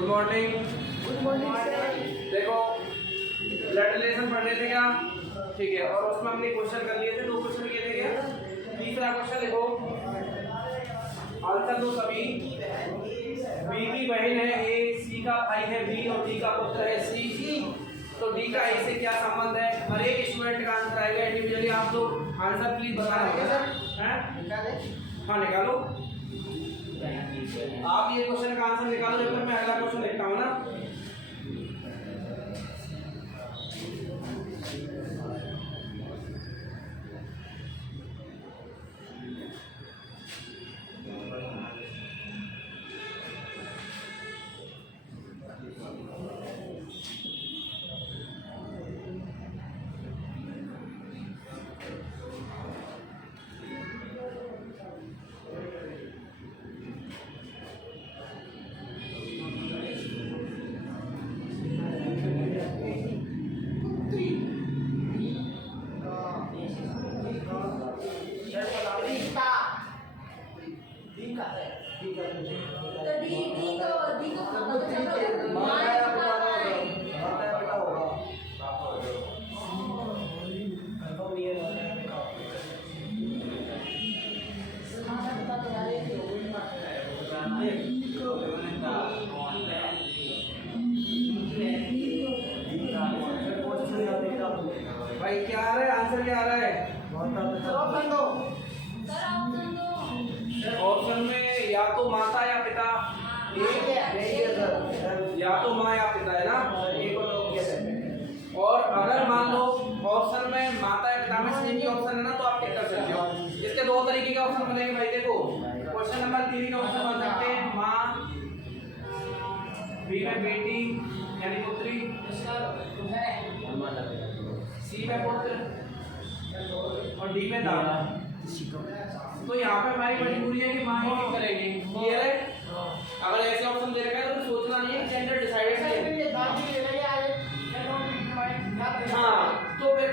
Good morning. Good morning sir. देखो blood relation पढ़ रहे थे क्या? ठीक है, और उसमें हमने क्वेश्चन कर लिए थे, 2 क्वेश्चन किए थे क्या? तीसरा क्वेश्चन देखो, आंसर दो सभी। बी की बहन है ए, सी का भाई है बी और डी का पुत्र है सी। तो डी का ए से क्या संबंध है? हर एक स्टूडेंट का आंसर आएगा इंडिविजुअली। आप लोग आंसर प्लीज बताना है। हाँ निकालो, आप ये क्वेश्चन का आंसर निकालो जब तक मैं अगला क्वेश्चन लिखता हूँ ना। भाई क्या आ रहा है? आंसर क्या आ रहा है? ऑप्शन में या तो माता या पिता, या तो माँ या पिता है ना। और अगर मान लो ऑप्शन में माता या पिता में से एक ही ऑप्शन है ना, तो आप टिक कर सकते हो। इसके 2 तरीके के ऑप्शन बनेंगे भाई। देखो क्वेश्चन नंबर 3 का ऑप्शन बन सकते हैं माँ, बी में बेटी यानी पुत्री, सी में पुत्र और डी में दादा। तो यहाँ पे हमारी मजबूरी है कि माँ ही टिक करेंगे। क्लियर है? अगर ऐसे ऑप्शन दे रखा है तो सोचना नहीं है जेंडर डिसाइडेड है। हाँ, तो फिर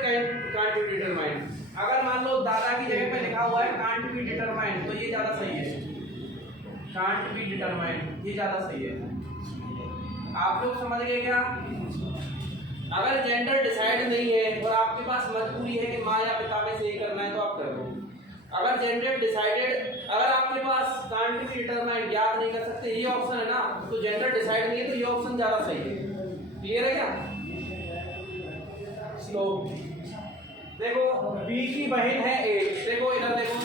कांट बी डिटरमाइंड। अगर मान लो दादा की जगह पे लिखा हुआ है कांट बी डिटरमाइंड, तो ये ज्यादा सही है। कांट बी डिटरमाइंड ये ज्यादा सही है। आप लोग समझ गए क्या? अगर जेंडर डिसाइड नहीं है और आपके पास मजबूरी है कि माँ या पिता में से एक करना है तो आप कर दो। अगर जेंडर डिसाइडेड, अगर आपके पास कांट बी डिटरमाइंड याद नहीं कर सकते ये ऑप्शन है ना, तो जेंडर डिसाइड नहीं है तो ये ऑप्शन ज्यादा सही है। क्लियर है क्या? तो देखो बी की बहन है ए। देखो इधर देखो,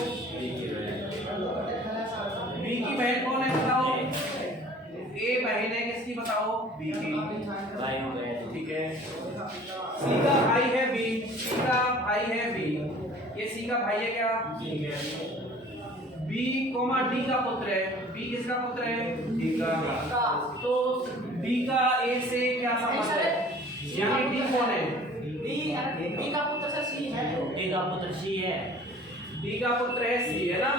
बी की बहन कौन है बताओ? ए बहन है किसकी बताओ? बी की। ठीक है। सी का भाई है बी, सी का भाई है बी, ये सी का भाई है क्या? बी कोमा डी का पुत्र है। बी किसका पुत्र है? डी का। तो डी का ए से क्या संबंध है? यानी डी कौन है? बी का पुत्र सर सी है। डी का पुत्र सी है। डी का पुत्र है सी है ना।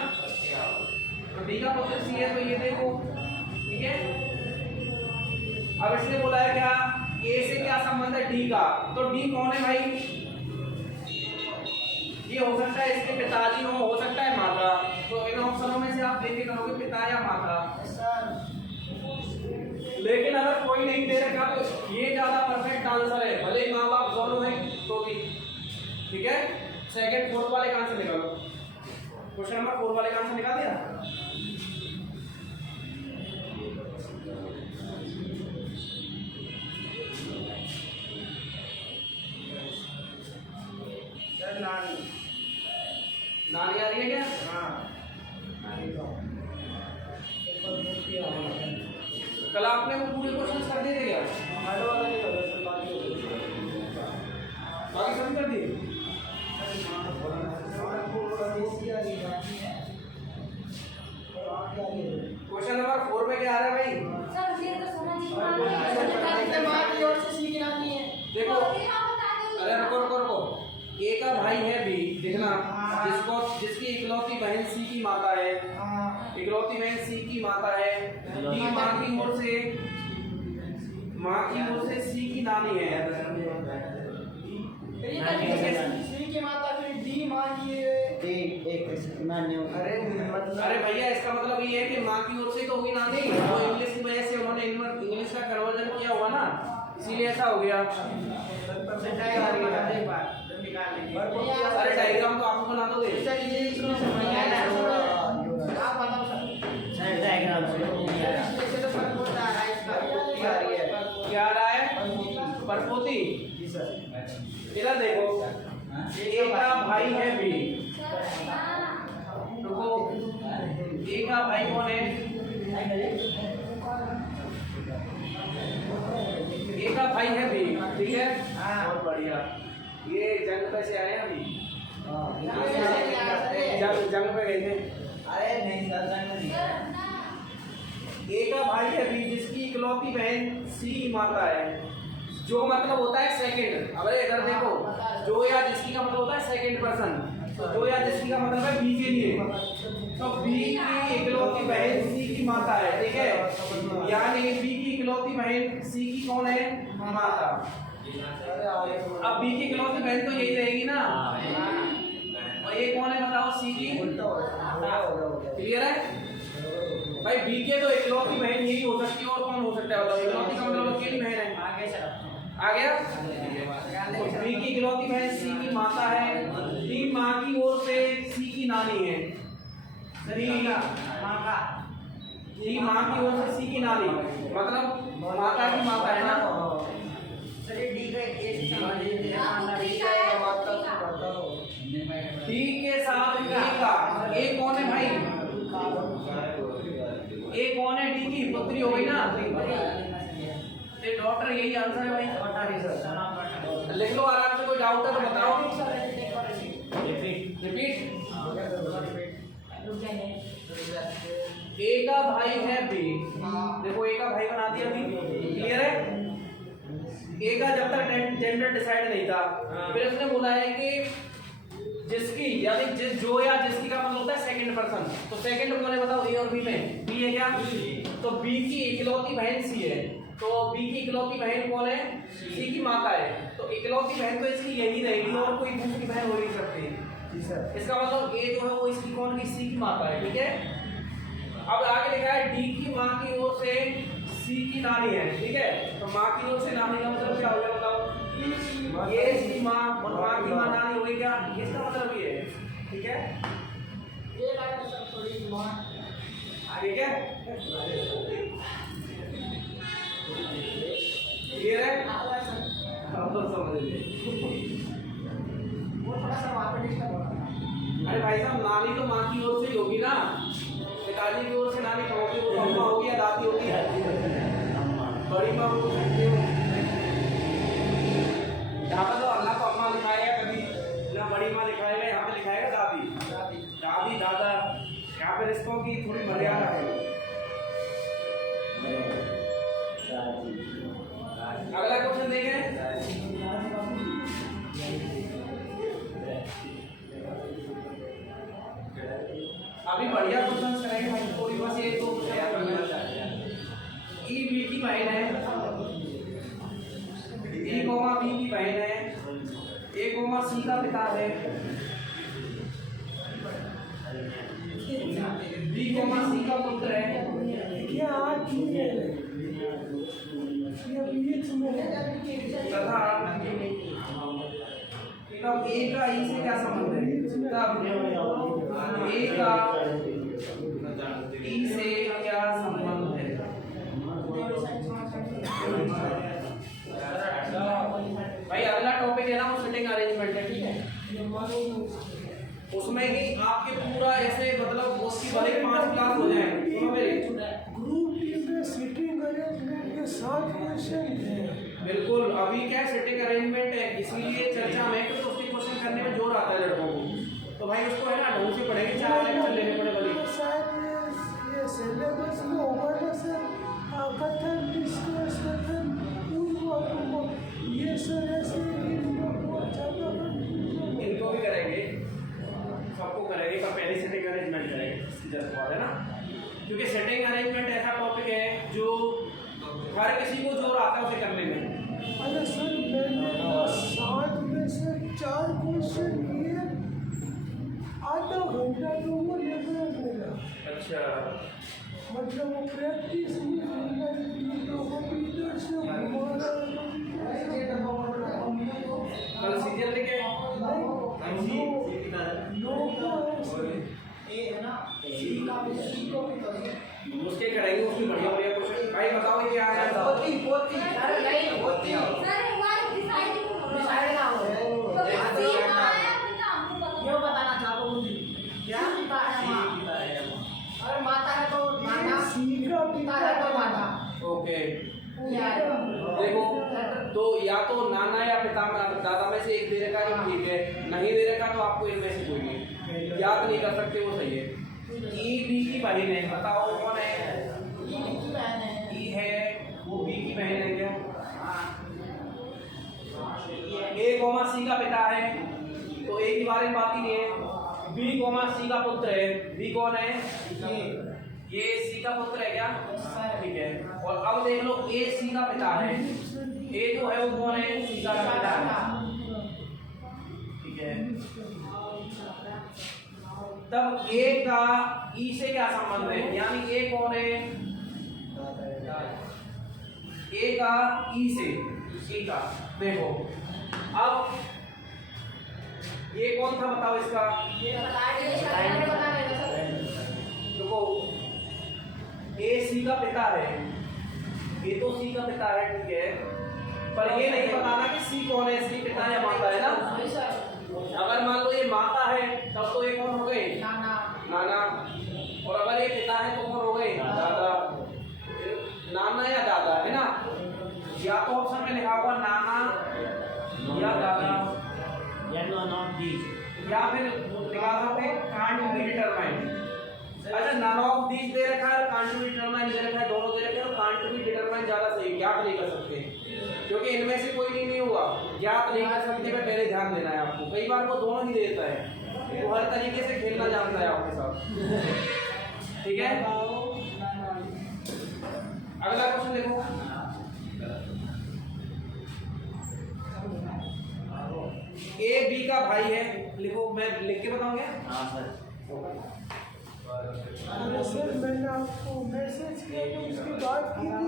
तो डी का पुत्र सी है तो ये देखो, ठीक है। अब इसने बोला है क्या ए से क्या संबंध है? डी का। तो डी कौन है भाई? ये हो सकता है इसके पिताजी हो सकता है माता। तो इन ऑप्शनों में से आप देखे करोगे पिता या माता। लेकिन अगर कोई नहीं दे रखा तो ये ज्यादा परफेक्ट आंसर है, भले माँ बाप दोनों हैं तो भी। ठीक है, सेकंड 4th वाले का आंसर निकालो। क्वेश्चन नंबर 4 वाले का आंसर निकाल दिया? नानी आ रही है क्या? कल आपने वो पूरे क्वेश्चन कर दिए थे क्या? बाकी सभी कर दिए? क्वेश्चन नंबर 4 में क्या आ रहा है भाई? देखो, अरे रुको, ए का भाई है बी, देखना, जिसकी इकलौती बहन सी की माता है। इकलौती बहन सी की माता है। डी माँ की ओर से सी की नानी है। सी की माता फिर डी माँ की अरे भैया इसका मतलब ये है कि माँ की ओर से तो होगी नानी, वो इंग्लिश की वजह से उन्होंने इंग्लिश का ना, इसीलिए ऐसा हो गया। अरे डायग्राम तो आप बना दोगे। क्या आ रहा है? परपोती। इधर देखो, ए का भाई है बी। रुको, ए का भाई कौन है? ए का भाई है बी, ठीक है? बहुत बढ़िया। ये जंग पे से आए अभी? जंग पे गए थे? अरे नहीं सर, जंग नहीं। ए का भाई है बी, जिसकी इकलौती बहन सी की माता है। जो मतलब होता है सेकंड। अब इधर देखो, जो या जिसकी का मतलब होता है सेकंड पर्सन। तो जो या जिसकी का मतलब है बी के लिए। तो बी की इकलौती बहन सी की माता है, ठीक है? यानी बी की इकलौती बहन सी की कौन है? माता। अब बी की इकलौती बहन तो यही रहेगी ना। और ये कौन है बताओ? सी की। क्लियर है भाई? बी के तो इकलौती बहन यही हो सकती है, और कौन हो सकता है बताओ? इकलौती का मतलब अकेली बहन है। आ गया? तो बी की इकलौती बहन सी की माता है। बी माँ की ओर से सी की नानी है। सी माँ की ओर से सी की नानी मतलब माता की माता है ना। डी के साथ ए का, ए कौन है भाई? ए कौन है? डी की पुत्री हो गई ना। डॉक्टर यही आंसर है भाई। लिख लो आराम से, कोई डाउट है तो बताओ। रिपीट। ए का भाई है बी। देखो ए का भाई बना दिया बी। क्लियर है? ए का जब तक जेंडर डिसाइड नहीं था, फिर उसने बोला है कि जिसकी यानी जो या जिसकी का मतलब होता है सेकंड पर्सन। तो सेकंड कौन है बताओ? ए और बी में बी है क्या? तो बी की इकलौती बहन सी है। तो बी की इकलौती बहन कौन है? सी की माता है। तो इकलौती बहन तो इसकी यही रहेगी, और कोई दूसरी बहन हो नहीं सकती। इसका मतलब ए जो है वो इसकी कौन की? सी की माता है, ठीक है? अब आगे लिखा है डी की माँ की ओर से सी की नानी है, ठीक है? तो माँ की ओर से नानी का मतलब क्या हो गया बताओ? ये इसकी माँ और माँ की माँ नानी हो गई क्या? इसका मतलब ये है, ठीक है? ठीक है? क्लियर है? अब तो समझ लीजिए। अरे भाई साहब, नानी तो माँ की ओर से ही होगी ना। पिताजी की ओर से नानी कौन होगी? वो अम्मा होगी या दादी होगी? बड़ी माँ को सकते हो। यहाँ पे तो अल्लाह को अम्मा लिखाएगा, कभी ना बड़ी माँ लिखाएगा। यहाँ पे लिखाएगा दादी, दादी, दादा। यहाँ पे रिश्तों की थोड़ी मर्यादा है। अगला क्वेश्चन देखें। अभी बढ़िया क्वेश्चन करेंगे भाई, थोड़ी बस एक दो तैयार करना चाहिए। ई बी की बहन है, ए कोमा बी की बहन है, ए कोमा सी का पिता है, बी कोमा सी का पुत्र है। तथा तब ए का ई से क्या संबंध है? तब ए का ई से क्या संबंध है? भाई अगला टॉपिक है ना, वो सिटिंग अरेंजमेंट है, ठीक है? उसमें ही आपके पूरा ऐसे मतलब उसकी भले 5 क्लास हो जाए। ग्रुप डी में सिटिंग अरेंजमेंट के 7 क्वेश्चन थे। बिल्कुल, अभी क्या सिटिंग अरेंजमेंट है, इसलिए चर्चा में कुछ उसके क्वेश्चन करने में जोर आता है लड़कों को। तो भाई उसको है ना ढंग से पढ़ेंगे, 4 लेक्चर लेने पड़े भले। शायद ये सिलेबस में होगा ना सर, कथन, डिस्कस, कथन, ये सर ऐसे इनको बहुत ज़्यादा इनको भी करेंगे, सबको करेंगे, पर पहले सेटिंग अरेंजमेंट करेंगे, सीधा सवाल है ना। क्योंकि सेटिंग अरेंजमेंट ऐसा टॉपिक है जो हर किसी को जोर आता है उसे करने में। अरे सर मैंने 7 में से 4 क्वेश्चन किए, आधा घंटा तो वो लग रहा मेरा। अच्छा, मतलब वो प्रैक्टिस नहीं करना, तो वो इधर से घुमा नो को ऐसे ए है ना सी का भी सी को भी तो उसके करेंगे उसमें बढ़िया बढ़िया क्वेश्चन भाई बताओ ये क्या है होती अरे नहीं होती डिसाइड ना हो ये बताना चाहता हूँ क्या पिता है माँ अगर माता है तो नाना सी का पिता है तो माता ओके क्या है देखो तो या तो नाना या पिता दादा में से एक दे रखा है तो ठीक है, नहीं दे रखा तो आपको इनमें से कोई नहीं याद नहीं कर सकते वो सही है। ई बी की बहन है, बताओ कौन है? ये की बहन है ई है वो बी की बहन है क्या? ए कोमा सी का पिता है तो ए के बारे में बात ही नहीं है। बी कोमा सी का पुत्र है, बी कौन है? ये सी का पुत्र है क्या? ठीक है। और अब देख लो ए सी का पिता है, ए जो है वो कौन है? सी का पिता है, ठीक है। तब ए का ई से क्या संबंध है? यानी ए कौन है? ए का ई से, ई का देखो अब ये कौन था बताओ इसका? ये बता देखो ए सी का पिता है, ये तो सी का पिता है ठीक है, पर ये नहीं बताना कि सी कौन है, सी पिता या माता है ना। अगर मान लो ये माता है तब तो ये कौन हो गए? नाना। और अगर ये पिता है तो कौन हो गए? दादा। नाना या दादा है ना, या तो ऑप्शन में लिखा होगा नाना या दादा, या फिर लिखा सकते कांट बी डिटरमाइंड। अच्छा नन ऑफ दीस दे रखा है, कांट बी डिटरमाइंड दे रखा है, दोनों दे रखे हैं, और कांट बी डिटरमाइंड ज्यादा सही ज्ञात नहीं कर सकते क्योंकि इनमें से कोई नहीं हुआ, ज्ञात नहीं कर सकते में पहले ध्यान देना है आपको। कई बार वो दोनों ही देता है, वो हर तरीके से खेलना जानता है आपके साथ, ठीक है। अगला क्वेश्चन देखो, ए बी का भाई है, लिखो मैं लिख के बताऊंगा। हाँ सर। अरे सर मैंने आपको मैसेज किया तो उसकी बात की थी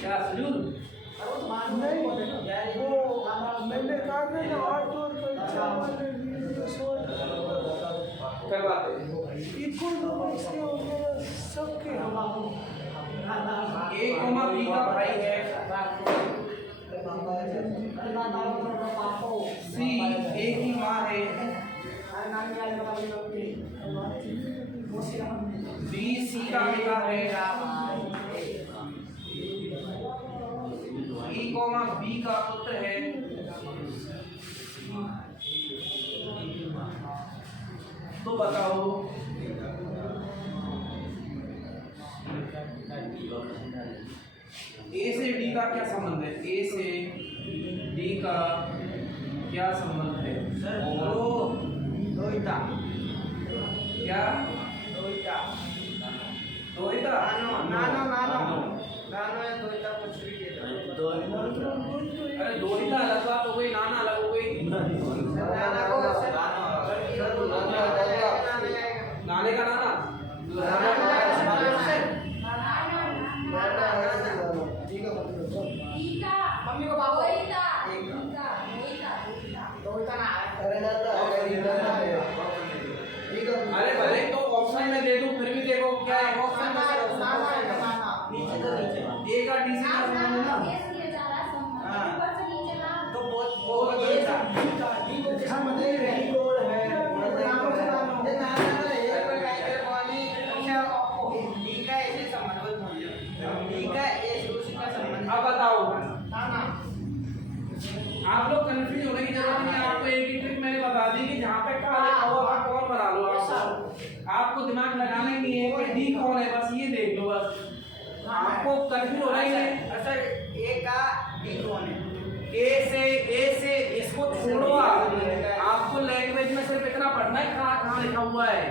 क्या शेड्यूल? नहीं वो मैंने कहा था ना आउटडोर कल्चर वाले वीडियो शॉट करवाते इकोनॉमिक्स के वगैरह सबके ए कोमा बी का भाई है, सी ए की माँ है, बी सी का बेटा है, ई कोमा बी का पुत्र है, तो बताओ ए से डी का क्या संबंध है? ए से डी का क्या संबंध है? दोहिता। क्या? दोहिता। दोहिता? अरे दोहिता अलग बात हो गई, नाना अलग हो गई। नाने का नाना? मम्मी को पापा अरे भले तो ऑप्शन में दे दूं फिर भी देखो क्या है ऑप्शन में। ए का डी से क्या संबंध है ना? तो बहुत अब बताओ आप लोग कंफ्यूज होने की जरूरत नहीं है, आपको एक ही ट्रिक मैंने बता दी कि जहाँ पे कहा लिखा हुआ वहाँ कौन बना लो। आपको दिमाग लगाना ही नहीं है कि डी कौन है, बस ये देख लो, बस आपको कंफ्यूज होना ही नहीं। सर ए का डी कौन है? ए से इसको छोड़ो, आपको लैंग्वेज में सिर्फ इतना पढ़ना है कहाँ कहाँ लिखा हुआ है,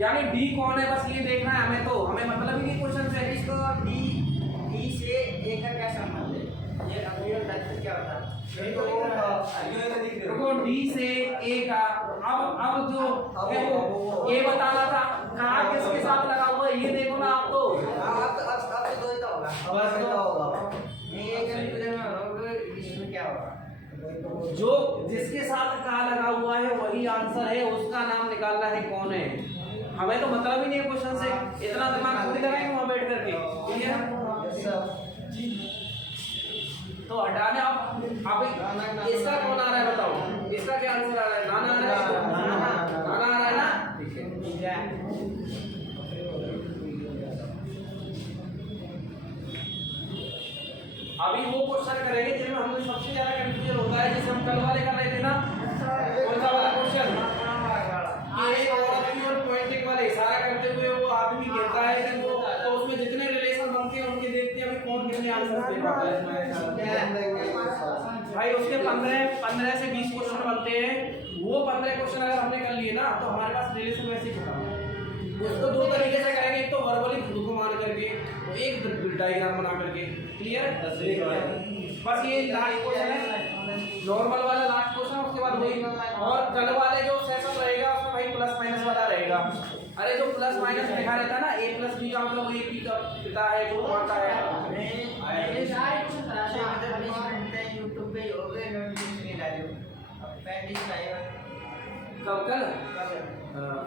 यानी डी कौन है बस ये देखना है हमें, तो हमें मतलब ही नहीं क्वेश्चन से। इसको डी से ए का क्या संबंध है? ये अभी तक क्या होता है? देखो डी से ए का अब जो देखो ये बताना था कहाँ किसके साथ लगा हुआ है ये देखो ना आप तो। अब तो दोहिता होगा। बस तो नहीं ये कंफ्यूजन में होगा, इसमें क्या होगा? जो जिसके साथ का लगा हुआ है वही आंसर है, उसका नाम निकालना है कौन है। हमें तो मतलब ही नहीं है क्वेश्चन से, इतना दिमाग थोड़ी लगाएंगे वहां बैठ करके। क्लियर? तो हटाने आप इसका कौन आ रहा है बताओ, इसका क्या आंसर आ रहा है? नाना आ रहा है, नाना आ रहा है ना? ठीक है। अभी वो क्वेश्चन करेंगे जिसमें हमें सबसे ज्यादा कंफ्यूजन होता है, जैसे हम कल वाले कर रहे थे ना, कौन सा वाला क्वेश्चन, ये और पॉइंटिंग वाले इशारा करते हुए वो आदमी कहता है कि वो, तो उसमें जितने रिलेशन बनते हैं उनके देखते हैं अभी कौन कितने आंसर दे पाता है भाई। उसके 15 से 20 क्वेश्चन बनते हैं, वो 15 क्वेश्चन अगर हमने कर लिए ना तो हमारे पास रिलेशन वैसे ही खत्म है। उसको दो तरीके से करेंगे, एक तो वर्बली खुद को मान करके, एक डायग्राम बना करके। क्लियर? बस ये लास्ट क्वेश्चन है, नॉर्मल वाला लास्ट क्वेश्चन, उसके बाद वही। और कल वाले जो सेशन रहेगा उसमें भाई प्लस माइनस वाला रहेगा। अरे जो प्लस माइनस लिखा रहता है ना, ए प्लस बी का मतलब ए बी का पिता है, जो माता है। यूट्यूब पे हो गए नोटिफिकेशन डालियो, अब पेंडिंग आएगा कब कल?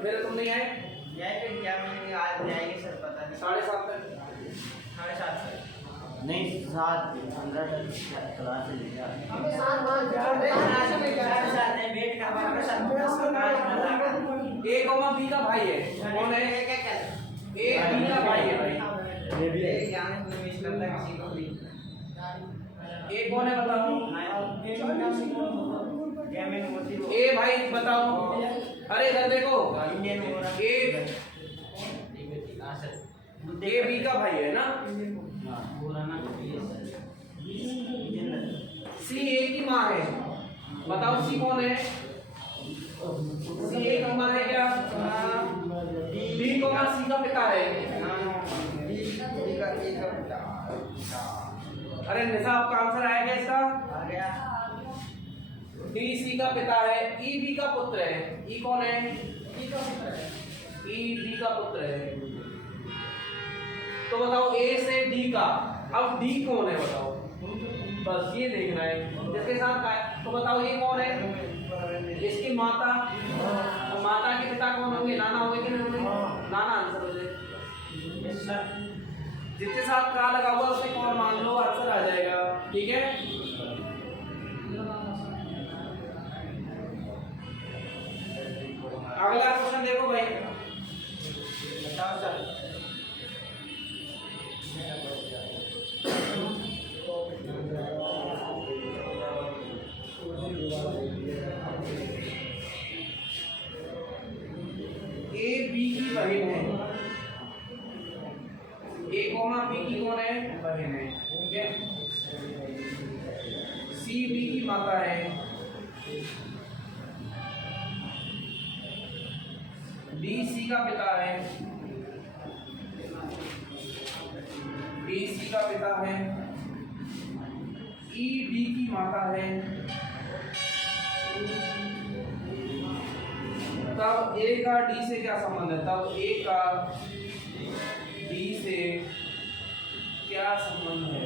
फिर तुम नहीं आए? जाएंगे क्या महीने आज जाएंगे सर, पता नहीं 7:30 तक। 7:30 सर नहीं 7:15 तक क्लास से लेगा। हमें 7 बार नहीं वेट का हमारा सर ए कॉमा बी का भाई है, कौन है? क्या क्या ए बी का भाई है भाई। ये भी है ज्ञान में मिस करता है किसी को भी। ए कौन है बताओ? गेमिंग होती है ए भाई बताओ। अरे इधर देखो, इंडियन हो रहा ए बी का भाई है ना। सी ए की माँ है, बताओ सी कौन है? सी ए की माँ है क्या? बी को माँ सी का पिता है। अरे निशा आपका आंसर आया क्या इसका? आ गया। डी सी का पिता है, ई बी का पुत्र है। ई कौन है? ई बी का पुत्र है। तो बताओ ए से डी का, अब डी कौन है बताओ, बस ये देखना है जिसके साथ का है। तो बताओ ये कौन है? इसकी माता, और माता के पिता कौन होंगे? नाना होंगे कि नहीं होंगे? नाना आंसर हो जाए। जिसके साथ का लगा हुआ उसे कौन मान लो, आंसर आ जाएगा। ठीक है? अगला क्वेश्चन देखो भाई, बताओ सर। ए बी की बहन है, ए कॉमा बी की कौन है? बहन है। ठीक है? सी बी की माता है, डी सी का पिता है, डी सी का पिता है, ई डी की माता है। तब ए का डी से क्या संबंध है? तब ए का डी से क्या संबंध है?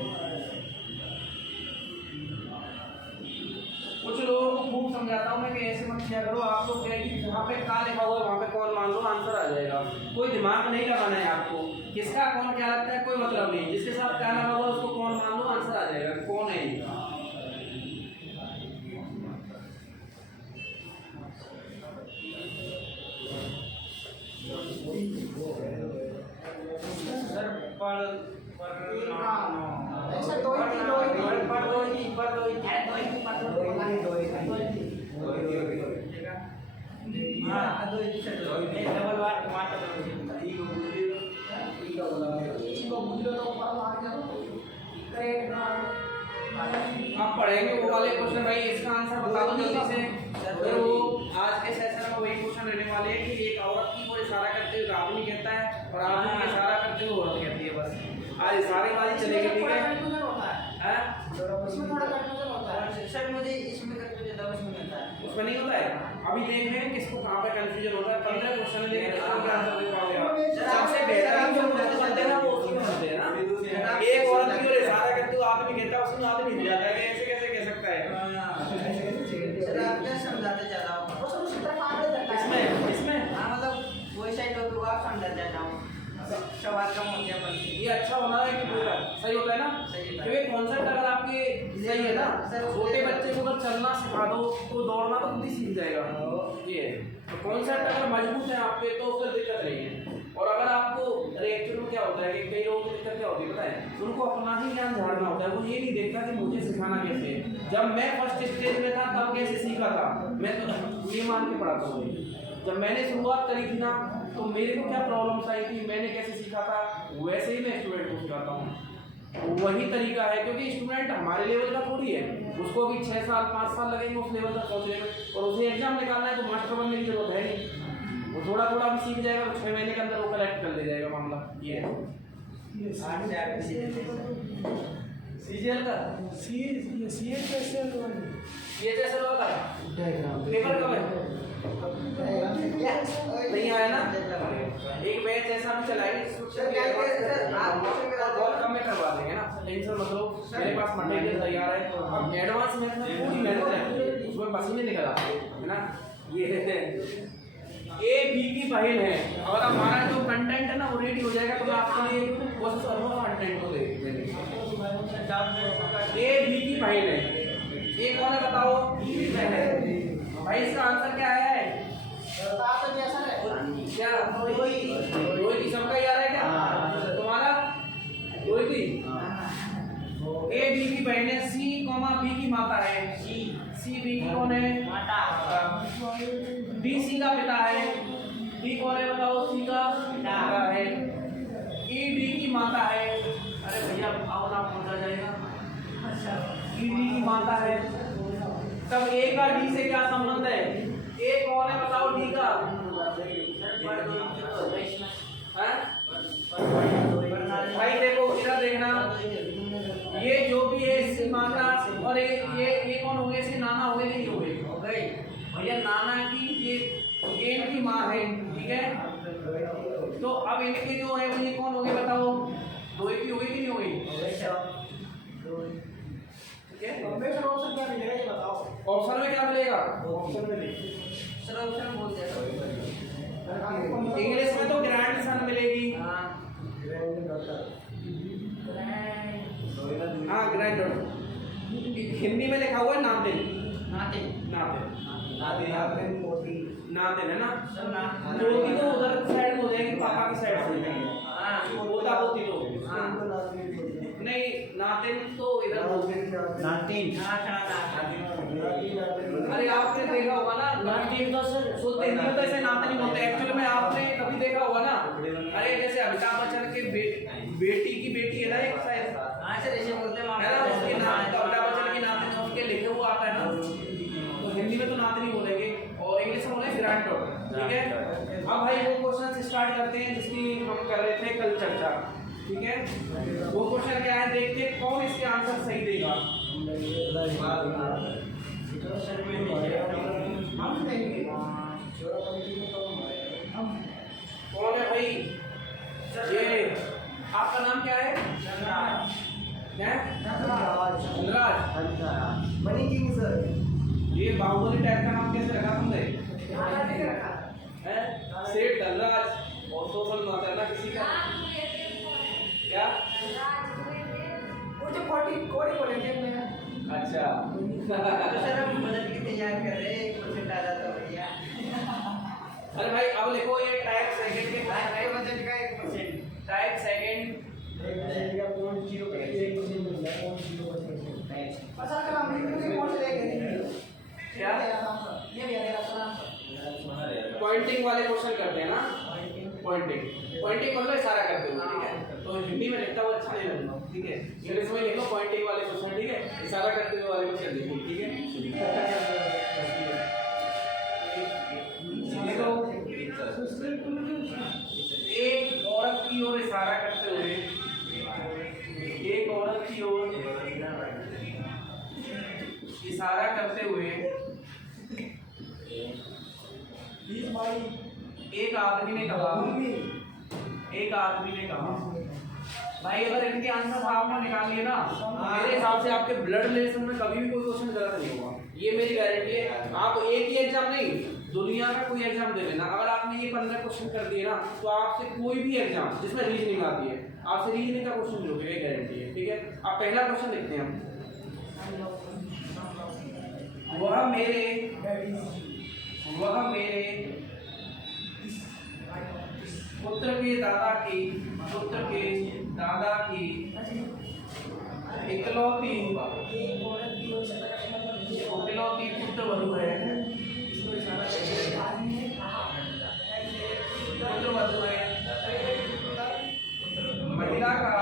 कुछ लोगों को खूब समझाता हूँ मैं कि ऐसे मत किया करो। आप लोग क्या कि जहाँ पे का लिखा हुआ है वहाँ पे कौन मान लो, आंसर आ जाएगा। कोई दिमाग नहीं लगाना है आपको, किसका कौन क्या लगता है कोई मतलब नहीं। जिसके साथ क्या लगा हुआ है उसको कौन मान लो, आंसर आ जाएगा। कौन है ये? सर पर ऐसा दो ही पर दो ही हाँ दो ही सर डबल बार टमाटर आप पढ़ेंगे वो वाले क्वेश्चन भाई, इसका आंसर बता दो जल्दी से। फिर वो आज के सेशन में वही क्वेश्चन रहने वाले हैं कि एक औरत की को इशारा करते हुए आदमी कहता है और आदमी को इशारा करते हुए औरत कहती है। बस आज इशारे वाली चलेगी। ठीक है? हैं? सर मुझे इसमें करके ज्यादा उसमें मिलता है। उसमें नहीं होता है। अभी देख रहे हैं किसको कहाँ पे कंफ्यूजन होता है। 15 क्वेश्चन है लेकिन इसका क्या आंसर दे पाओगे आप? सबसे बेहतरीन जो क्वेश्चन बनते हैं ना वो उसी में बनते हैं ना। एक औरत की ओर इशारा करते हुए आदमी कहता है, उसमें आदमी हिल जाता है कि ऐसे कैसे कह सकता है। सही होता है ना? क्योंकि कॉन्सेप्ट अगर आपके सही है ना, छोटे बच्चे को अगर चलना सिखा दो तो दौड़ना तो खुद ही सीख जाएगा। ये है तो कॉन्सेप्ट अगर मजबूत है आपके तो फिर दिक्कत नहीं है। और अगर आपको एक्चुअली में क्या होता है कि कई लोगों की दिक्कत क्या होती है पता है, उनको अपना ही ज्ञान झाड़ना होता है। वो ये नहीं देखता कि मुझे सिखाना कैसे है। जब मैं फर्स्ट स्टेज में था तब कैसे सीखा था, मैं तो ये मान के पढ़ाता हूँ। जब मैंने शुरुआत करी थी ना तो मेरे को क्या प्रॉब्लम्स आई थी, मैंने कैसे सीखा था, वैसे ही मैं स्टूडेंट को सिखाता हूँ। वही तरीका है, क्योंकि स्टूडेंट हमारे लेवल का थोड़ी है, उसको भी 6 साल 5 साल लगेंगे उस लेवल तक पहुँचने में, और उसे एग्जाम निकालना है तो मास्टर बनने की जरूरत है नहीं। वो थोड़ा थोड़ा भी सीख जाएगा तो 6 महीने के अंदर वो कलेक्ट कर ले जाएगा मामला। ये है सीजीएल का सीए कैसे होगा? ये जैसे होगा पेपर कब है? नहीं आया ना? एक बैच ऐसा भी चलाएंगे बहुत कम में करवा देंगे ना, टेंशन मत लो। मेरे पास मटेरियल तैयार है, अब एडवांस में पूरी मेहनत है, उसमें पसीने निकल आते हैं, है ना? ये ए बी की पहल है, और हमारा जो कंटेंट है ना वो रेडी हो जाएगा तो मैं आपके लिए कोशिश करूँगा कंटेंट को देने की। ए बी की पहल है, ए कौन है बताओ? भाई इसका आंसर क्या है? क्या रोहित की सबका याद है क्या तुम्हारा? रोहित ए बी की बहन है, सी कॉमा बी की माता है, सी बी की कौन है? बी सी का पिता है, डी कौन है बताओ? सी का पिता है, ई डी की माता है। अरे भैया आओ ना, पहुंचा जाएगा। ई डी की माता है, तब ए का डी से क्या संबंध है? ए कौन है बताओ? डी का भाई देखो इधर देखना, ये जो भी है इसकी माता, और ये कौन हो गए? इसके नाना हो गए नहीं हो गए? भैया नाना की ये की माँ है, ठीक है? तो अब इनके जो है वो ये कौन हो गए बताओ? रोहित की हो गई कि नहीं हो गई? ठीक है, ऑप्शन में क्या मिलेगा? ऑप्शन में इंग्लिश में तो ग्रैंड सन मिलेगी। हाँ ग्रैंड, हिंदी में लिखा हुआ है नातिन, नातिन है ना? पोती तो उधर साइड में हो जाएगी, पापा की साइड से पोता पोती तो नहीं, नातिन तो इधर नातिन। अरे आपने देखा होगा ना, नातिन तो सर सुनते हिंदी में तो ऐसे नातिन नहीं बोलते, एक्चुअली में आपने कभी देखा होगा ना? अरे जैसे अमिताभ बच्चन के बेटी की बेटी है ना, एक शायद ऐसे बोलते हैं ना, उसके नाम अमिताभ बच्चन की नातिन उसके लिखे हुआ आता है ना, तो हिंदी में तो नातिन ही बोलेंगे और इंग्लिश में बोलेंगे ग्रैंड डॉटर। ठीक है, अब भाई वो क्वेश्चन स्टार्ट करते हैं जिसकी हम कर रहे थे कल चर्चा। ठीक है, वो क्वेश्चन क्या है देखते हैं कौन इसके आंसर सही देगा। कौन है भाई? ये आपका नाम क्या है? ये बाहुबली टाइप का नाम कैसे रखा तुमने? सेठ धनराज, और सोशल माता किसी का क्या? अच्छा बजट की तैयारी कर रहे हैं, % आ जाता भैया। अरे भाई अब लिखो ये टाइप सेकंड के बजट का 1%, टाइप सेकंड क्या? पॉइंटिंग वाले क्वेश्चन करते हैं ना, पॉइंटिंग मतलब इशारा करते हो। ठीक है, तो हिंदी में लिखता हुआ अच्छा नहीं लगता। ठीक है, इंग्लिश में लिखो पॉइंटिंग वाले क्वेश्चन। ठीक है, इशारा करते हुए वाले क्वेश्चन लिखो। ठीक है, एक औरत की ओर इशारा करते हुए, एक औरत की ओर इशारा करते हुए एक आदमी ने कहा भाई अगर इनके आंसर आपने निकाल लिए ना, मेरे हिसाब से आपके ब्लड रिलेशन में कभी भी कोई क्वेश्चन गलत नहीं होगा, ये मेरी गारंटी है। आप एक ही एग्जाम नहीं, दुनिया में कोई एग्जाम दे लेना, अगर आपने ये 15 क्वेश्चन कर दिए ना, तो आपसे कोई भी एग्जाम जिसमें रीजनिंग आती है, आपसे रीजनिंग का क्वेश्चन जो है गारंटी है, ठीक है। अब पहला क्वेश्चन देखते हैं हम। वह मेरे पुत्र के दादा की इकलौती पुत्र वधू है, महिला का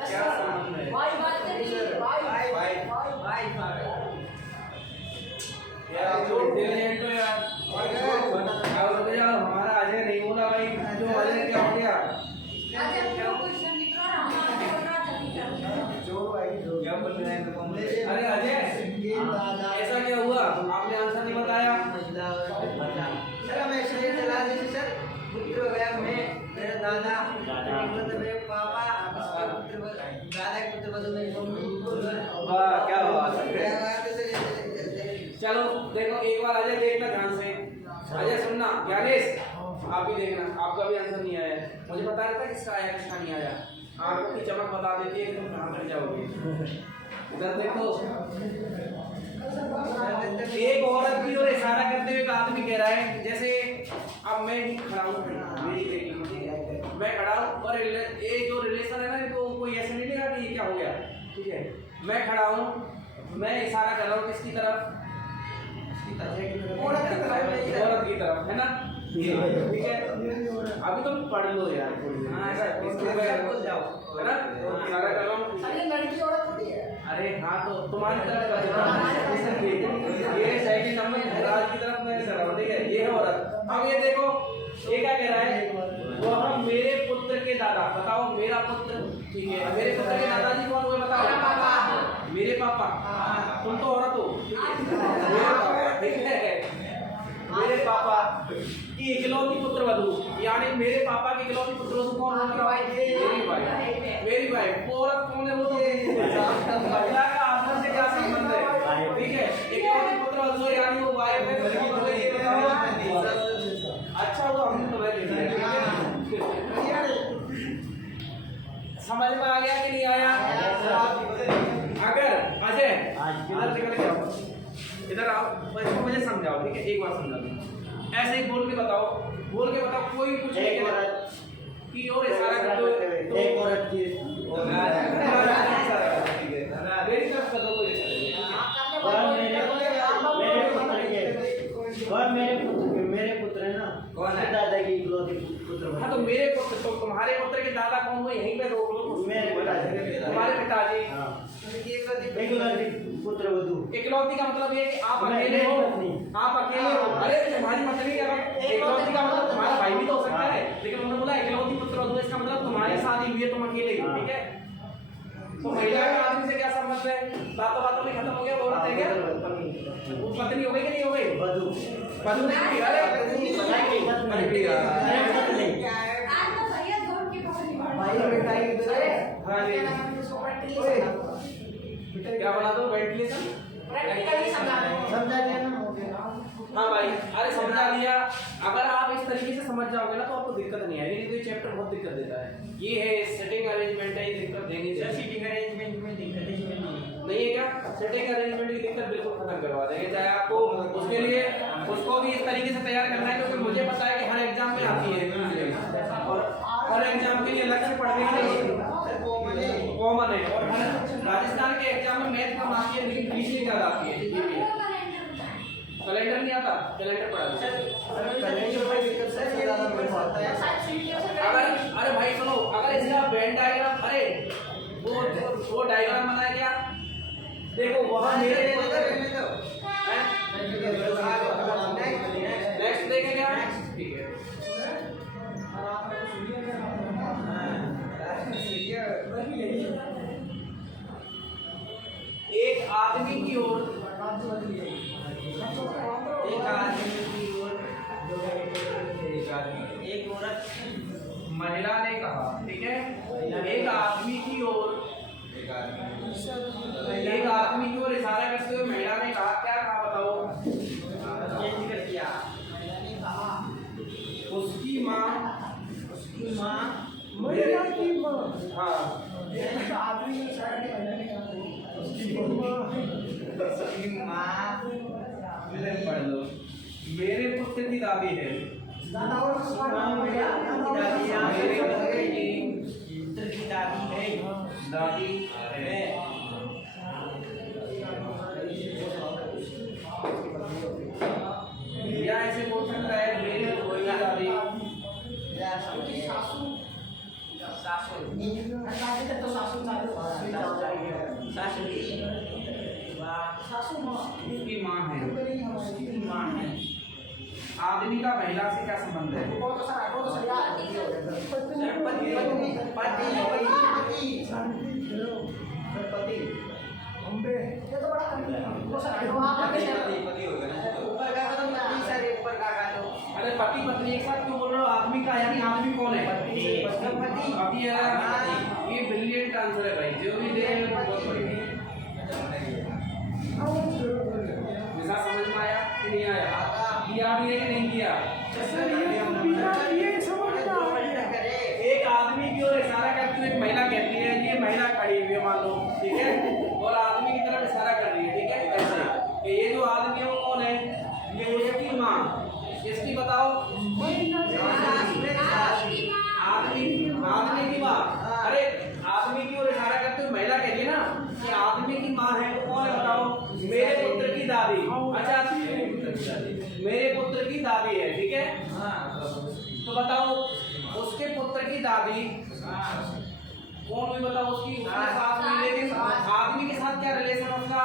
क्या संबंध है? यार जो इंटेलिजेंट हो यार, हमारा अजय नहीं बोला भाई, जो अजय क्या हो गया? अरे अजय ऐसा क्या हुआ, आपने आंसर नहीं बताया? वाह क्या बात है। चलो देखो एक बार अजय देखना ध्यान से, अजय सुनना, ज्ञानेश आप भी देखना, आपका भी आंसर नहीं आया। मुझे पता रहता है किसका आया किसका नहीं आया, आंखों की चमक बता देती है कि तुम कहाँ कर जाओगे। इधर देखो, एक औरत की ओर इशारा करते हुए एक आदमी कह रहा है, जैसे अब मैं ही खड़ा हूँ, मैं खड़ा हूँ और ये जो रिलेशन है ना, तो कोई ऐसे नहीं लेगा कि ये क्या हो गया, ठीक है। मैं खड़ा हूँ, मैं इशारा कर रहा हूँ किसकी तरफ? औरत की तरफ, है ना, ठीक है। अभी तुम पढ़ लो यार, है ना, इशारा कर रहा हूँ। अरे हाँ तो तुम्हारी तरफ ये सेकंड नंबर राज की तरफ मैं चला हूँ, ठीक है। ये है औरत। अब ये देखो ये क्या कह रहा है, वो हम मेरे पुत्र के दादा, बताओ मेरा पुत्र, ठीक है। मेरे पुत्र के दादाजी कौन हुए बताओ? मेरे पापा। तुम तो औरत हो, ठीक है। मेरे पापा की इकलौती पुत्र वधू, यानी मेरे पापा की इकलौती पुत्र वधू कौन है? मेरी वाइफ। वो औरत कौन है? वो तो महिला का आधार से क्या संबंध है, ठीक है। इकलौती पुत्र वधू यानी वो वाइफ है। अच्छा वो हमने तुम्हें दे दिया, ठीक है। समझ में आ गया कि नहीं आया? अगर अजय इधर आओ, इसको मुझे समझाओ, ठीक है। एक बार समझा दो, ऐसे ही बोल के बताओ कोई कुछ नहीं कि और इशारा कर दो, एक औरत की मेरी तरफ कर दो, कोई मेरे पुत्र है ना, कौन है? दादा की इकलौती पुत्र। हाँ तो मेरे पुत्र, तो तुम्हारे पुत्र के दादा कौन हुए? यहीं पे रोक लो। मेरे पिताजी, तुम्हारे पिताजी। इकलौती पुत्र वधू। इकलौती का मतलब ये कि आप अकेले हो, आप अकेले हो। अरे तुम्हारी पत्नी का इकलौती का मतलब तुम्हारा भाई भी तो हो सकता है, लेकिन उन्होंने बोला इकलौती पुत्र वधू, इसका मतलब तुम्हारी शादी हुई है, तुम अकेले हो, ठीक है। तो महिला का आदमी से क्या संबंध है? बातों बातों में खत्म हो गया, औरत है क्या? वो पत्नी हो गई कि नहीं हो गई? वधू नहीं, अरे क्या बना दो? वेंटिलेशन समझा दिया ना? हाँ भाई, अरे समझा दिया। अगर आप इस तरीके से समझ जाओगे ना तो आपको दिक्कत नहीं आएगी, तो ये चैप्टर बहुत दिक्कत देता है। ये है सेटिंग अरेंजमेंट है, ये दिक्कत देंगे। सेटिंग अरेंजमेंट में दिक्कत नहीं है क्या? सेटिंग अरेंजमेंट की दिक्कत बिल्कुल खत्म करवा देंगे, चाहे आपको उसके लिए उसको भी इस तरीके से तैयार करना है, क्योंकि मुझे पता है कि हर एग्जाम में आती है और हर एग्जाम के लिए अलग से पढ़ने के लिए कॉमन है। और राजस्थान के एग्जाम में मैथ कम आती है, लेकिन रीजनिंग ज्यादा आती है। कैलेंडर नहीं आता, कैलेंडर पढ़ा अगर, अरे भाई सुनो, अगर इसका वेन डायग्राम, अरे वो डायग्राम बनाया क्या? देखो वहां मेरे नेक्स्ट देखें क्या? ठीक है, एक आदमी की ओर आदमी की और एक औरत महिला ने कहा, ठीक है, एक आदमी की ओर इशारा करते हुए महिला ने कहा, क्या कहा बताओ? चेंज कर दिया। उसकी माँ महिला की माँ हाँ आदमी ने सारा उसकी माँ उसकी माँ इधर पढ़ लो। मेरे पुत्र की दादी है, दादा और मेरे पुत्र की पुत्र की दादी है। दादी है। या ऐसे बोल सकता है, मेरे पुत्र की दादी। सासू सासू तो सासू सासू माँ उसकी माँ है। उसकी माँ है। आदमी का महिला से क्या संबंध है? बहुत सारा पति अम्बे ये तो बड़ा बहुत सारा ऊपर का तो पति सर ऊपर का तो अरे पति पत्नी एक साथ क्यों बोल रहे हो? आदमी का यानी आदमी कौन है? पति पति है। ये ब्रिलियंट आंसर है भाई, जो भी दे बहुत बढ़िया। मिसाल समझ में आया कि नहीं आया? किया भी है कि नहीं किया? ये समझ में आ गया। एक आदमी की ओर इशारा करती हुई एक महिला कहती है, ये महिला खड़ी हुई है मान लो, ठीक है, और आदमी की तरफ इशारा कर रही है, ठीक है, ऐसे कि ये जो आदमी है वो कौन है? ये उसकी माँ। इसकी बताओ। आदमी की माँ। अरे आदमी की ओर इशारा करते हुए महिला कह रही है ना कि आदमी की माँ है, वो कौन है बताओ? मेरे पुत्र की दादी। अच्छा, मेरे पुत्र की दादी है, ठीक है, तो बताओ उसके पुत्र की दादी कौन हुई? बताओ उसकी साथ मिले के आदमी के साथ क्या रिलेशन उसका?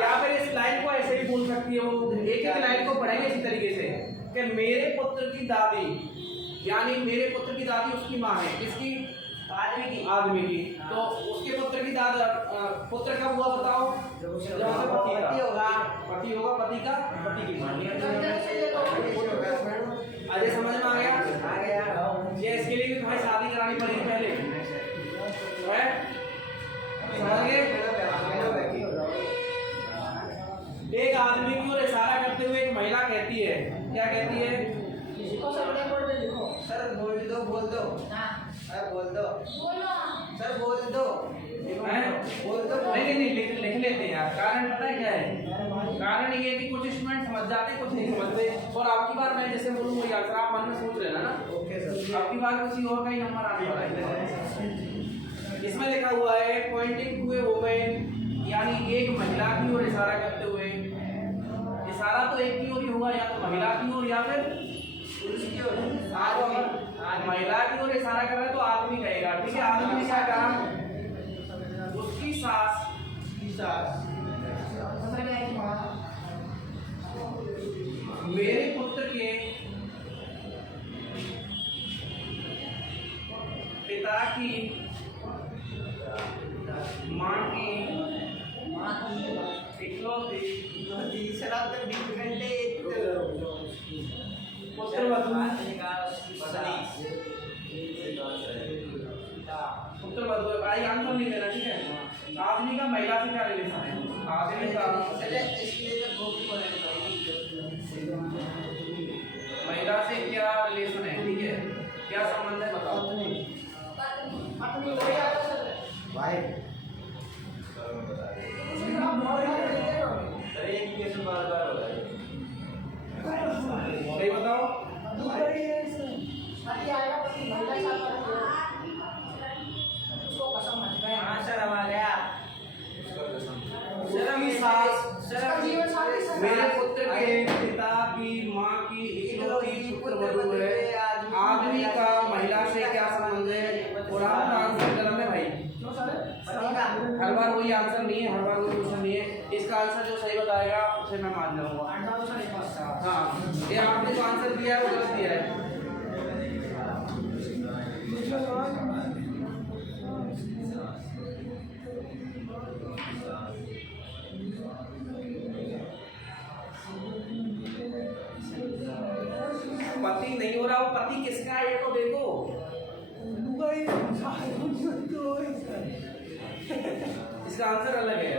या फिर इस लाइन को ऐसे भी बोल सकती है वो, एक एक लाइन को पढ़ेंगे इसी तरीके से कि मेरे पुत्र की दादी, यानी मेरे पुत्र की दादी उसकी माँ है। किसकी? आदमी की। तो उसके पुत्र की दादा पुत्र कब हुआ बताओ? जब पति होगा, पति का पति की माँ। अजय समझ में आ गया? ये इसके लिए भी भाई शादी करानी पड़ेगी पहले, समझ गए? एक आदमी की ओर इशारा करते हुए एक महिला कहती है, क्या कहती है? सर बोल दो सर बोल दो सर बोल दो नहीं लिख लेते हैं यार। कारण पता है क्या है? कारण ये है कि कुछ स्टूडेंट समझ जाते, कुछ नहीं समझते। और आपकी बार मैं जैसे बोलूँ वही आंसर आप मन में सोच लेना ना। Okay sir. आपकी बार किसी और का ही नंबर आने वाला है। इसमें लिखा हुआ है पॉइंटिंग टू ए वुमेन, यानी एक महिला की ओर इशारा करते हुए। इशारा तो एक की ओर ही होगा, या तो महिला की ओर या फिर महिला की ओर इशारा कर रहा है तो आदमी कहेगा, ठीक है। आदमी ने क्या कहा? उसकी सास मेरे पुत्र के पिता की माँ की इकलौती पुत्र वधू भाई आंसर नहीं देना, ठीक है। आदमी का महिला से क्या रिलेशन है? आदमी का महिला से क्या रिलेशन है, ठीक है, क्या संबंध है बताओ? सही बताओ। उसकी सास मेरे पुत्र के पिता की माँ की इकलौती पुत्र वधू है। आदमी का महिला से क्या संबंध है? और आपका आंसर गलत है भाई। हर बार वही आंसर नहीं है, हर बार वही क्वेश्चन नहीं है। इसका आंसर जो सही बताएगा उसे मैं मान जाऊंगा। हाँ, ये आपने जो आंसर दिया है वो गलत दिया है। पति नहीं हो रहा, वो पति किसका है ये तो देखो। लुगाई तो ऐसा इसका आंसर अलग है।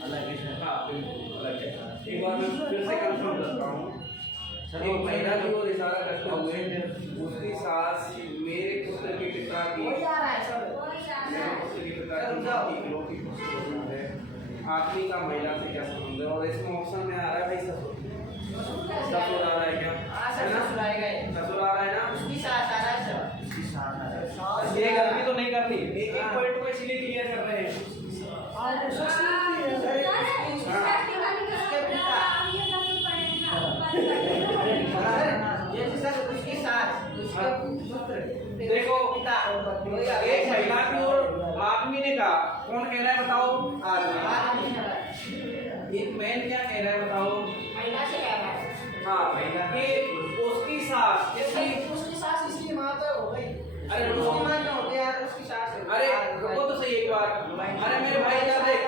अलग है सर। हाँ बिल्कुल अलग है। एक बार मैं फिर से कंफर्म करता हूँ। एक महिला की ओर इशारा करते हुए उसकी सास मेरे पुत्र के पिता की वही आ रहा है सर। मेरे पुत्र के पिता की माँ की इकलौती पुत्र है। आदमी का महिला से क्या संबंध है? और इसमें ऑप्शन में आ रहा है भाई ससुर। ससुर आ रहा है क्या? हाँ सर, ससुर आएगा ये। ससुर आ रहा है ना? उसकी सास आ रहा है सर। इसकी साथ आ रहा है। ये गलती तो नहीं करनी, एक एक पॉइंट को इसलिए क्लियर कर रहे हैं। और ससुर भी है उसके पिता। ये सर उसकी सास, उसके पुत्र, देखो पिता। वही आ रहा है। एक महिला की ओर आदमी ने कहा, कौन कह रहा है बताओ? आदमी। आदमी है। एक मैन क्या कह रहा है बताओ? महिला से कह रहा है। हाँ कि उसकी सास किसकी? उसकी सास इसकी माँ तो हो गई। अरे उसकी रुको। माँ तो हो गई यार, उसकी सास है। अरे रुको तो सही एक बार। अरे मेरे भाई इधर देख,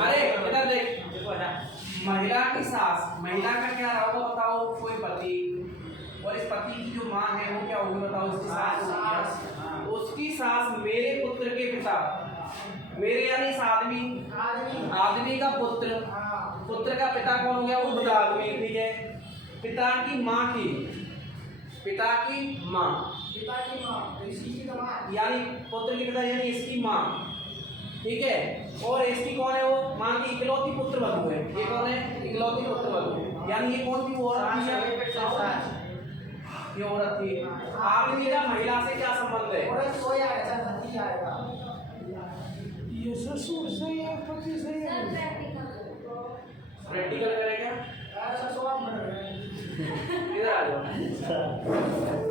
अरे इधर देख। महिला की सास, महिला का क्या रहा होगा बताओ? कोई पति, और इस पति की जो माँ है वो क्या होगी बताओ? उसकी सास होगी। उसकी सास मेरे पुत्र के पिता, मेरे यानी इस आदमी, आदमी का पुत्र, पुत्र का पिता कौन हो गया? वो बड़ा आदमी, ठीक है। पिता की माँ की, पिता की माँ पिता की माँ, इसी की तो माँ। यानी पुत्र की पिता यानी इसकी माँ, ठीक है। और इसकी कौन है? वो माँ की इकलौती पुत्र वधू है। ये कौन है? इकलौती पुत्र वधू, यानी ये कौन थी? वो औरत थी या ये औरत थी। आदमी का महिला से क्या संबंध है? औरत कोई आएगा सर, पति आएगा। ये ससुर सही है, पति सही है। प्रैक्टिकल करेगा? ऐसा सवाल बन रहा है। इधर आ जाओ।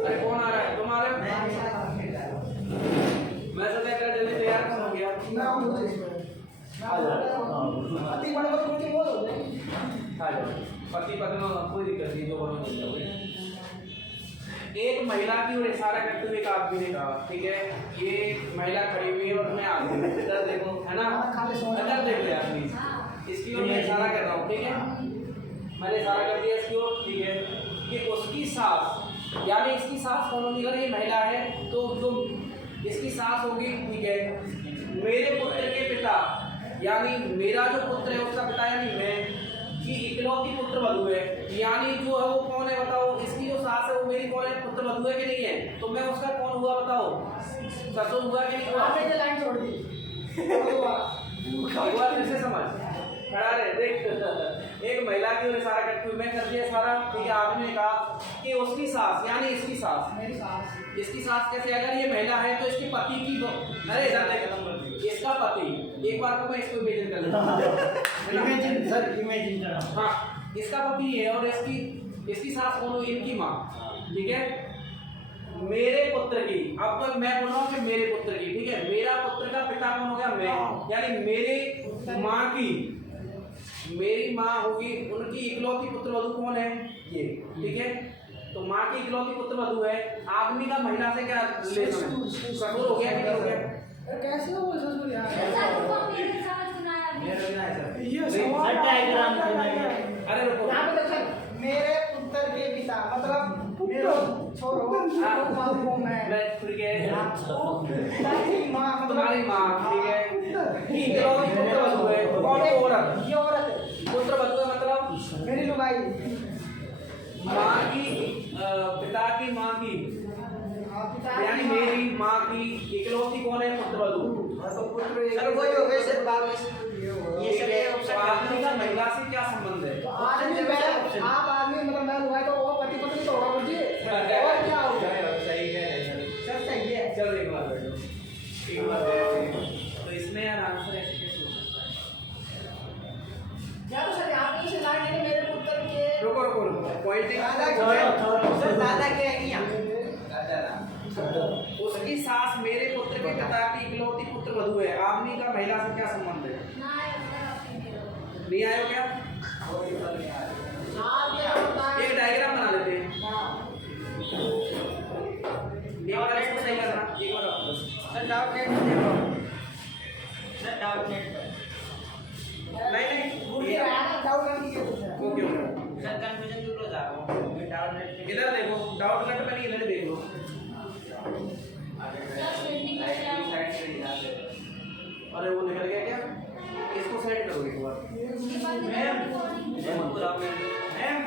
अरे कौन आ रहा है? तुम आ रहे हो? मैं सोचा कर जल्दी तैयार कौन हो गया? नाम बोलो इसमें। पति बड़े बड़े कोई बोलो। आ जाओ। पति पत्नी में कोई दिक्कत नहीं, जो बोलो बोलो। एक महिला की ओर इशारा करते हुए एक आदमी ने कहा, ठीक है। ये महिला खड़ी हुई है और मैं आदमी हूं। इधर देखो, है ना? इधर देख ले आदमी, इसकी ओर मैं इशारा कर रहा हूँ, ठीक है। मैंने इशारा कर दिया इसकी ओर, ठीक है। कि उसकी सास, यानी इसकी सास कौन होगी? अगर ये महिला है तो जो इसकी सास होगी, ठीक है। मेरे पुत्र के पिता, यानी मेरा जो पुत्र है उसका पिता यानी मैं की इकलौती पुत्र वधू है, यानी जो है वो कौन है बताओ? इसकी जो सास है वो मेरी कौन है? पुत्र वधू है कि नहीं है? तो मैं उसका कौन हुआ बताओ? ससुर हुआ कि नहीं हुआ? आपने जो लाइन छोड़ दी। हुआ कैसे समझ? खड़ा रहे, देख। एक महिला की ओर इशारा करते हुए मैं कर दिया सारा, ठीक है। आदमी ने कहा कि उसकी सास, यानी इसकी सास, मेरी सास। इसकी सास कैसे? अगर ये महिला है तो इसके पति की अरे इधर देख, इसका पति, एक बार को मैं इसको इमेजिन कर लेता हूं। इमेजिन सर, इमेजिन करो। हाँ, इसका पति है और इसकी सास कौन होगी? इनकी माँ, ठीक है। मेरे पुत्र की, अब मैं बोल रहा हूँ कि मेरे पुत्र की, ठीक है। मेरा पुत्र का पिता कौन हो गया? मैं, यानी मेरे माँ की, मेरी माँ होगी, उनकी इकलौती पुत्र वधू कौन है? ये, ठीक है। तो माँ की इकलौती पुत्र वधू है। आदमी का महिला से क्या रिलेशन है? ससुर हो गया कि नहीं हो गया? कैसे हो ससुर यार? ये सवाल डायग्राम अरे रुको, यहाँ पे देखो, मेरे पुत्र के पिता मतलब मेरे छोरो को मैं ठीक है। पिता की माँ मतलब तुम्हारी माँ, ठीक है। की इकलौती पुत्र वधू है। कौन है? औरत। ये औरत है, पुत्र वधू है मतलब मेरी लुगाई। माँ की, पिता की माँ की, पिता यानी मेरी माँ की इकलौती कौन है? पुत्र वधू। तो पुत्र सर वही हो गए सर बात। ये सर ये तो ऑप्शन आदमी का महिला से क्या संबंध है? तो आदमी मैं, आप आदमी मतलब मैं लुगाई तो वो पति पत्नी तो होगा मुझे। और क्या होगा? सही है सर सही है। चलो एक बार बैठो, एक बार बैठो। तो इसमें यार आंसर ऐसे कैसे हो सकता है? या तो सर यहाँ पे से लाइन लेने मेरे पुत्र के रुको रुको रुको, पॉइंटिंग सर दादा के है नहीं यहाँ। उसकी सास मेरे पुत्र के पिता की इकलौती पुत्र वधू है। आदमी का महिला से क्या संबंध है? नहीं आया क्या? एक डायग्राम बना लेते हैं। एक बार इसको सही करना, एक बार वापस। सर डाउट नेट देखो, सर डाउट नेट नहीं भूलिए डाउट नेट की ओके ओके। सर कंफ्यूजन दूर हो जाएगा। डाउट नेट इधर देखो, डाउट कट पे नहीं इधर देख लो। अरे वो निकल गया क्या? इसको सेट करो एक बार। मैम पूरा मैम